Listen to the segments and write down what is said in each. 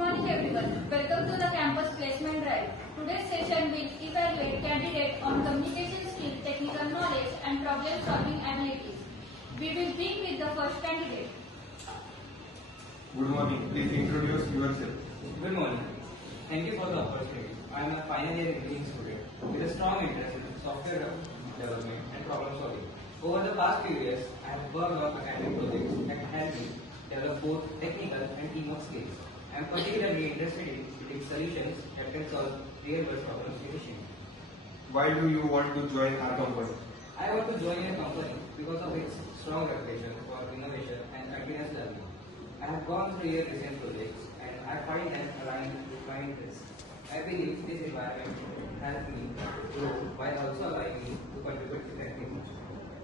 morning everyone. Welcome to the campus placement drive. Today's session will evaluate candidates on communication skills, technical knowledge and problem solving abilities. We will begin with the first candidate. Good morning. Please introduce yourself. Good morning. Thank you for the opportunity. I am a final year engineering student with a strong interest in software development and problem solving. Over the past few years, I have worked on academic projects that help me develop both technical and teamwork skills. I am particularly interested in building solutions that can solve real-world problems efficiently. Why do you want to join our company? I want to join a company because of its strong reputation for innovation and continuous learning. I have gone through your recent projects and I find them aligned with my interests. I believe this environment helps me grow while also allowing me to contribute effectively.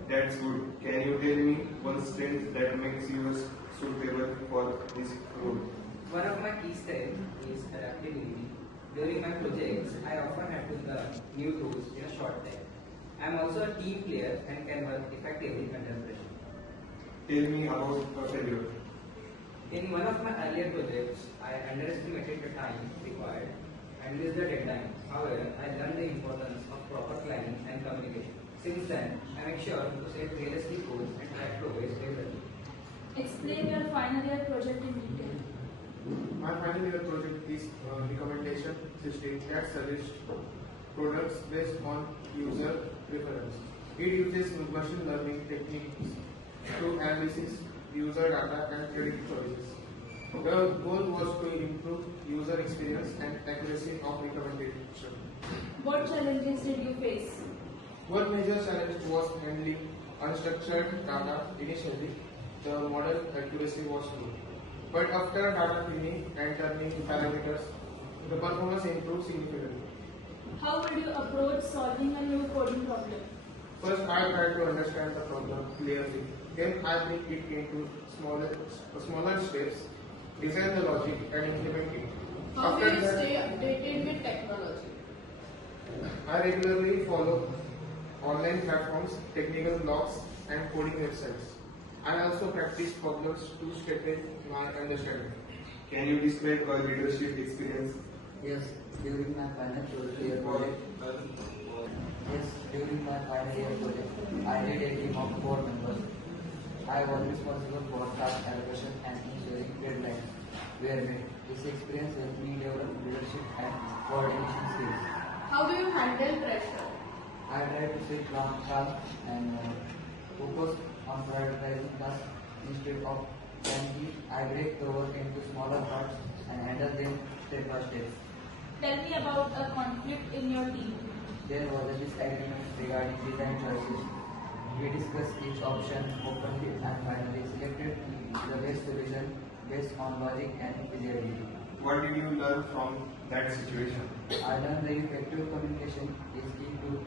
That's good. Can you tell me one strength that makes you suitable for this role? One of my key strengths is adaptability. During my projects, I often have to learn new tools in a short time. I am also a team player and can work effectively under pressure. Tell me about a failure. In one of my earlier projects, I underestimated the time required and missed the deadline. However, I learned the importance of proper planning and communication. Since then, I make sure to set realistic goals and track progress regularly. Explain your final year project in detail. My final year project is a recommendation system that suggests products based on user preference. It uses machine learning techniques to analyze user data and predict choices. The goal was to improve user experience and accuracy of recommendation. What challenges did you face? One major challenge was handling unstructured data initially. The model accuracy was low. But after data cleaning and turning parameters, the performance improved significantly. How would you approach solving a new coding problem? First, I tried to understand the problem clearly. Then I break it into smaller steps, design the logic and implement it. How do After you that, stay updated with technology? I regularly follow online platforms, technical blogs and coding websites. I also practice problems to strengthen my understanding. Can you describe your leadership experience? Yes, during my final year project. Yes, during my final year project, I led a team of 4 members. I was responsible for task allocation and ensuring deadlines were met. This experience helped me develop leadership and coordination skills. How do you handle pressure? I try to stay calm and focus on prioritizing tasks instead of panicking. I break the work into smaller parts and handle them step by step. Tell me about a conflict in your team. There was a disagreement regarding design choices. We discussed each option openly and finally selected the best solution based on logic and feasibility. What did you learn from that situation? I learned that effective communication is key to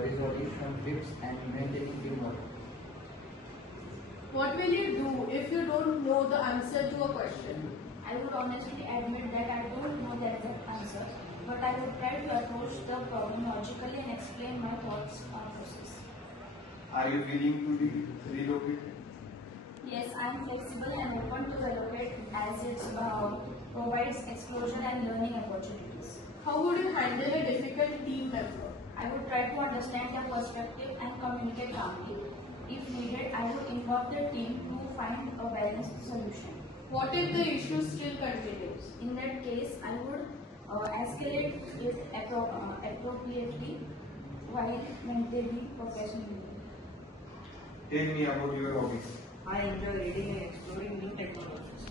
resolving conflicts and maintaining teamwork. What will you do if you don't know the answer to a question? I would honestly admit that I don't know the exact answer, but I would try to approach the problem logically and explain my thoughts process. Are you willing to relocate? Yes, I am flexible and open to relocate as it provides exposure and learning opportunities. How would you handle a difficult team member? I would try to understand their perspective and communicate calmly. If needed, I would involve the team to find a balanced solution. What if the issue still continues? In that case, I would escalate it appropriately while maintaining professionalism. Tell me about your hobbies. I enjoy reading and exploring new technologies.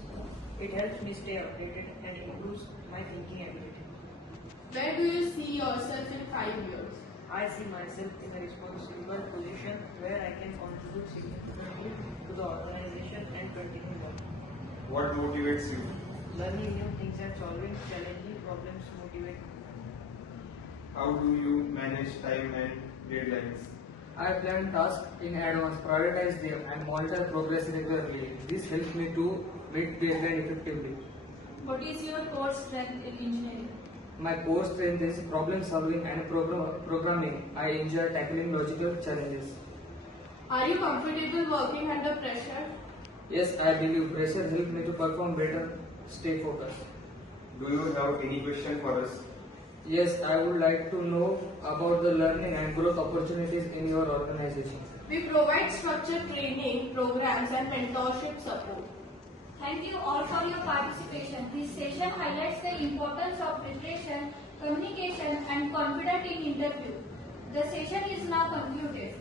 It helps me stay updated and improves my thinking ability. Where do you see yourself in 5 years? I see myself in a responsible position where I can contribute significantly to the organization and continue learning. What motivates you? Learning new things and solving challenging problems motivate me. How do you manage time and deadlines? I plan tasks in advance, prioritize them and monitor progress regularly. This helps me to meet deadline effectively. What is your core strength in engineering? My core strength is problem solving and programming. I enjoy tackling logical challenges. Are you comfortable working under pressure? Yes, I believe pressure helps me to perform better, stay focused. Do you have any question for us? Yes, I would like to know about the learning and growth opportunities in your organization. We provide structured training, programs and mentorship support. Thank you all for your participation. This session highlights the importance of preparation, communication and confidence in interview. The session is now concluded.